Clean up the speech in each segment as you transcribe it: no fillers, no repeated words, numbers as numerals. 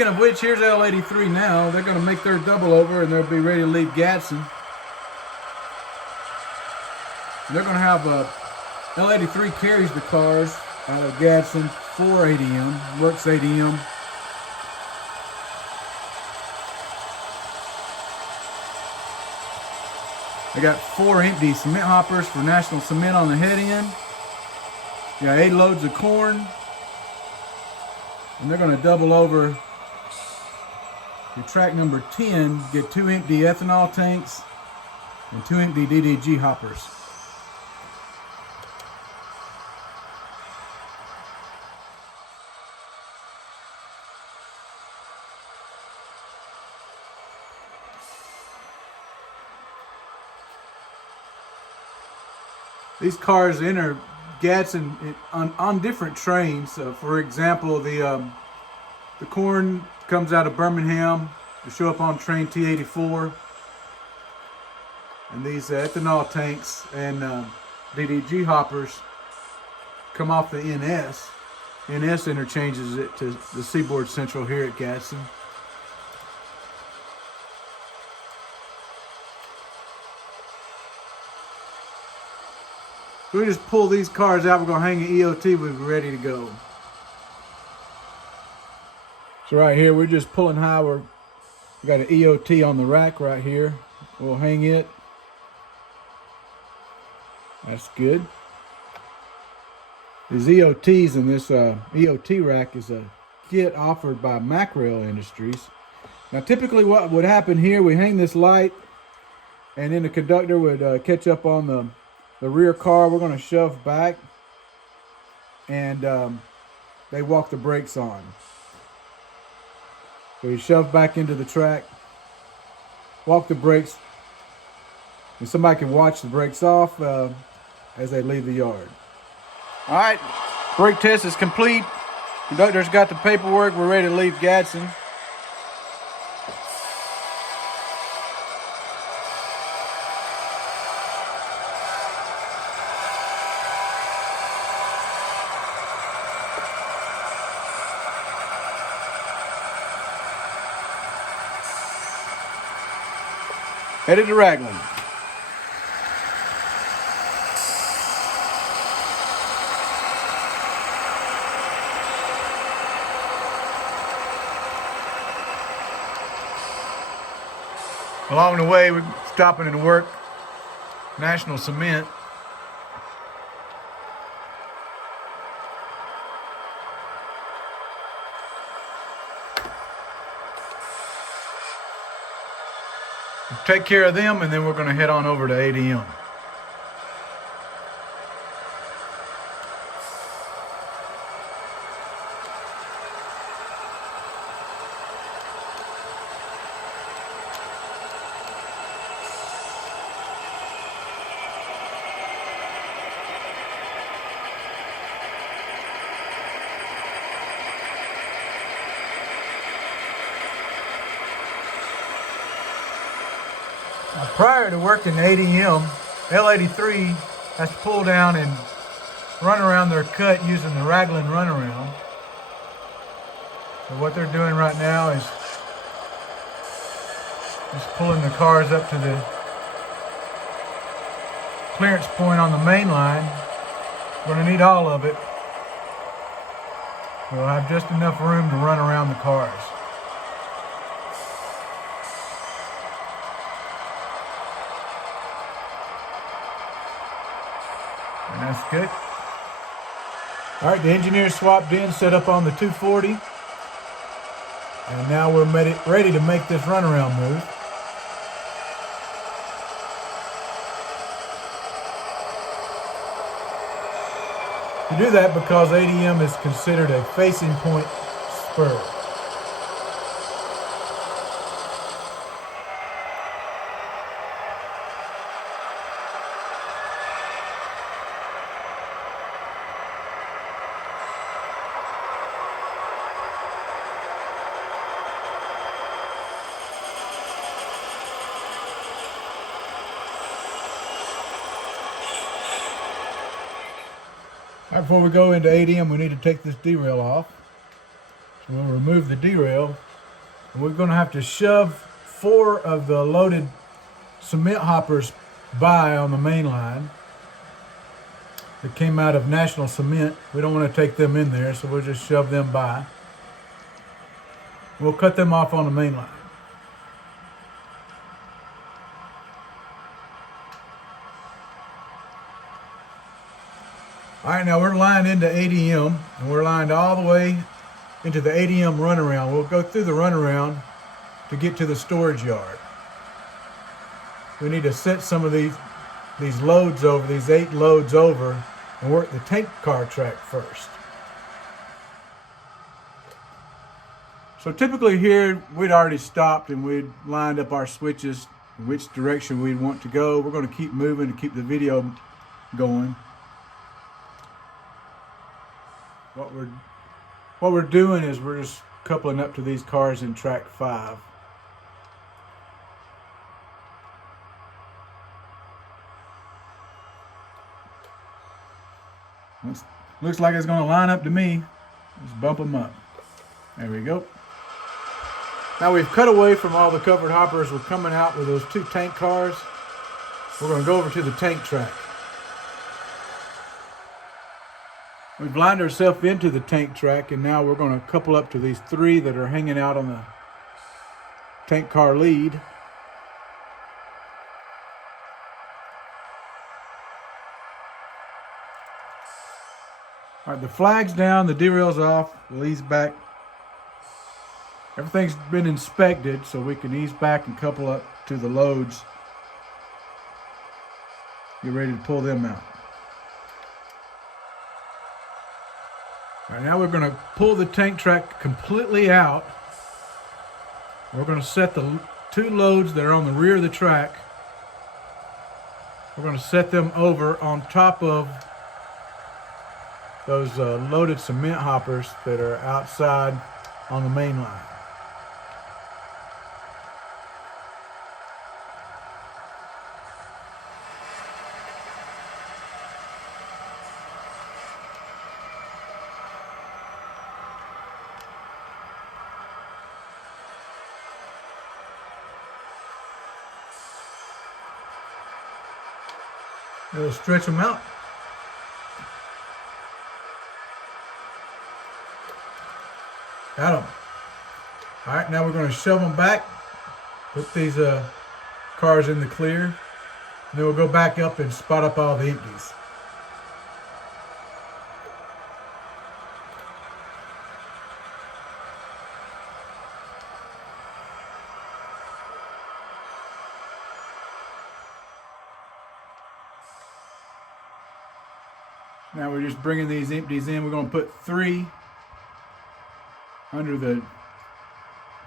speaking of which, here's L83 now. They're going to make their double over and they'll be ready to leave Gadsden. They're going to have L83 carries the cars out of Gadsden for ADM, works ADM. They got 4 empty cement hoppers for National Cement on the head end. You got 8 loads of corn. And they're going to double over to track number 10, get 2 empty ethanol tanks and 2 empty DDG hoppers. These cars enter Gadsden on different trains. For example, the corn comes out of Birmingham to show up on train T84, and these ethanol tanks and DDG hoppers come off the NS. NS interchanges it to the Seaboard Central here at Gadsden. We just pull these cars out. We're gonna hang an EOT. We'll be ready to go. So right here, we're just pulling high. We got an EOT on the rack right here. We'll hang it. That's good. These EOTs in this EOT rack is a kit offered by Macrail Industries. Now, typically, what would happen here? We hang this light, and then the conductor would catch up on the rear car. We're going to shove back, and they walk the brakes on. So you shove back into the track, walk the brakes, and somebody can watch the brakes off as they leave the yard. All right, brake test is complete. Conductor's got the paperwork. We're ready to leave Gadsden. Headed to Raglan. Along the way, we're stopping in to work National Cement. Take care of them, and then we're going to head on over to ADM. Prior to working ADM, L83 has to pull down and run around their cut using the Raglan runaround. So what they're doing right now is just pulling the cars up to the clearance point on the main line. We're going to need all of it. We'll have just enough room to run around the cars. And that's good. All right, the engineer swapped in, set up on the 240. And now we're ready to make this runaround move. We do that because ADM is considered a facing point spur. All right, before we go into ADM, we need to take this derail off. So we'll remove the derail And we're going to have to shove 4 of the loaded cement hoppers by on the main line that came out of National Cement. We don't want to take them in there, so we'll just shove them by. We'll cut them off on the main line. All right, now we're lined into ADM, and we're lined all the way into the ADM runaround. We'll go through the runaround to get to the storage yard. We need to set some of these loads over, these 8 loads over, and work the tank car track first. So typically here, we'd already stopped and we'd lined up our switches, which direction we'd want to go. We're going to keep moving to keep the video going. What we're doing is we're just coupling up to these cars in track 5. Looks like it's going to line up to me. Just bump them up. There we go. Now we've cut away from all the covered hoppers. We're coming out with those 2 tank cars. We're going to go over to the tank track. We've lined ourselves into the tank track, and now we're going to couple up to these 3 that are hanging out on the tank car lead. All right, the flag's down, the derail's off, the lead's back. Everything's been inspected, so we can ease back and couple up to the loads. Get ready to pull them out. All right, now we're going to pull the tank track completely out. We're going to set the 2 loads that are on the rear of the track. We're going to set them over on top of those loaded cement hoppers that are outside on the main line. It'll stretch them out. Got them. All right, now we're going to shove them back, put these cars in the clear, and then we'll go back up and spot up all the empties. Now we're just bringing these empties in. We're going to put 3 under the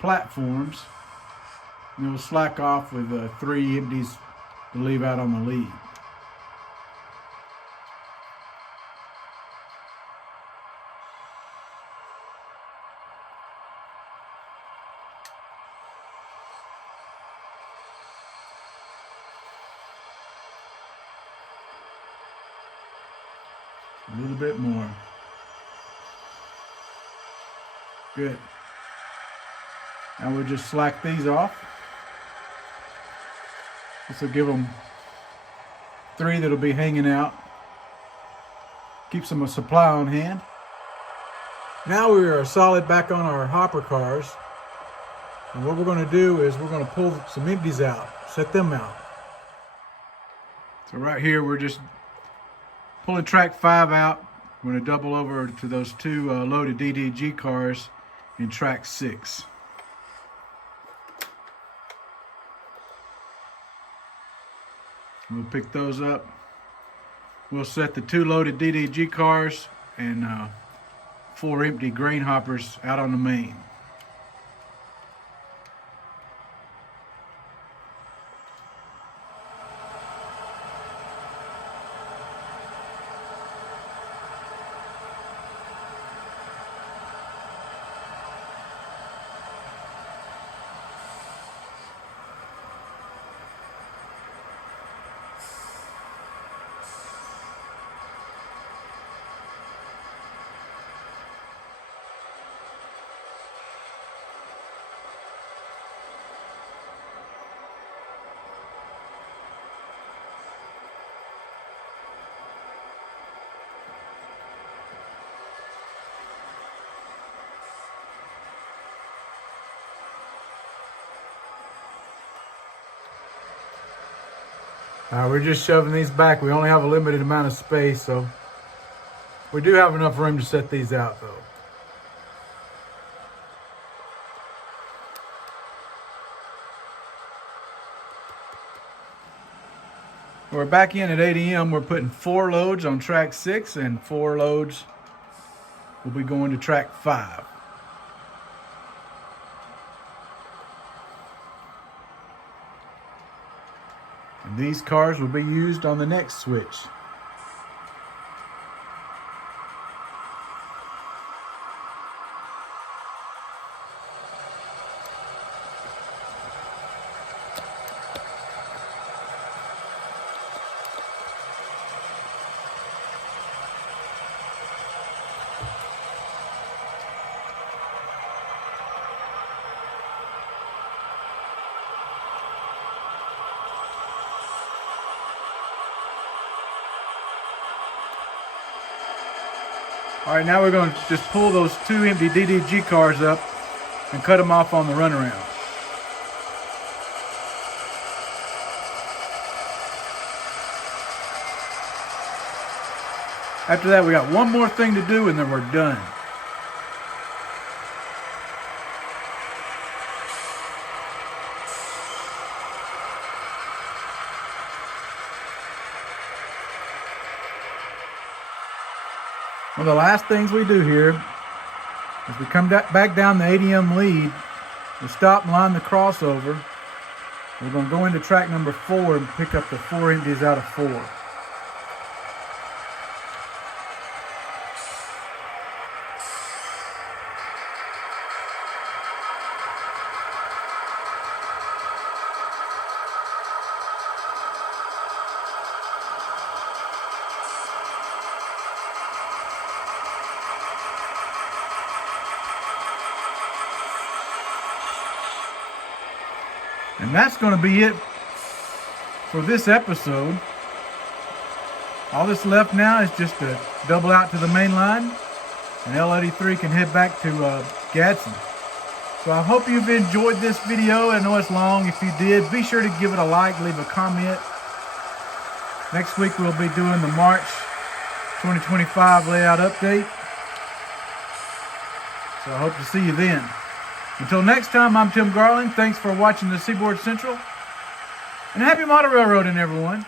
platforms, and then we'll slack off with 3 empties to leave out on the lead. A little bit more. Good. Now we'll just slack these off. This will give them 3 that'll be hanging out. Keeps them a supply on hand. Now we are solid back on our hopper cars. And what we're going to do is we're going to pull some empties out, set them out. So right here we're just pulling track 5 out. We're going to double over to those 2 loaded DDG cars in track 6. We'll pick those up. We'll set the 2 loaded DDG cars and 4 empty grain hoppers out on the main. We're just shoving these back. We only have a limited amount of space, so we do have enough room to set these out though. We're back in at ADM. We're putting 4 loads on track 6 and 4 loads will be going to track 5. And these cars will be used on the next switch. All right, now we're going to just pull those 2 empty DDG cars up and cut them off on the runaround. After that, we got one more thing to do and then we're done. One of the last things we do here is we come back down the ADM lead, we stop and line the crossover. We're going to go into track number 4 and pick up the 4 empties out of 4. And that's going to be it for this episode. All that's left now is just to double out to the main line, and L83 can head back to Gadsden. So I hope you've enjoyed this video. I know it's long. If you did, be sure to give it a like, leave a comment. Next week we'll be doing the March 2025 layout update. So I hope to see you then. Until next time, I'm Tim Garland. Thanks for watching the Seaboard Central. And happy model railroading, everyone.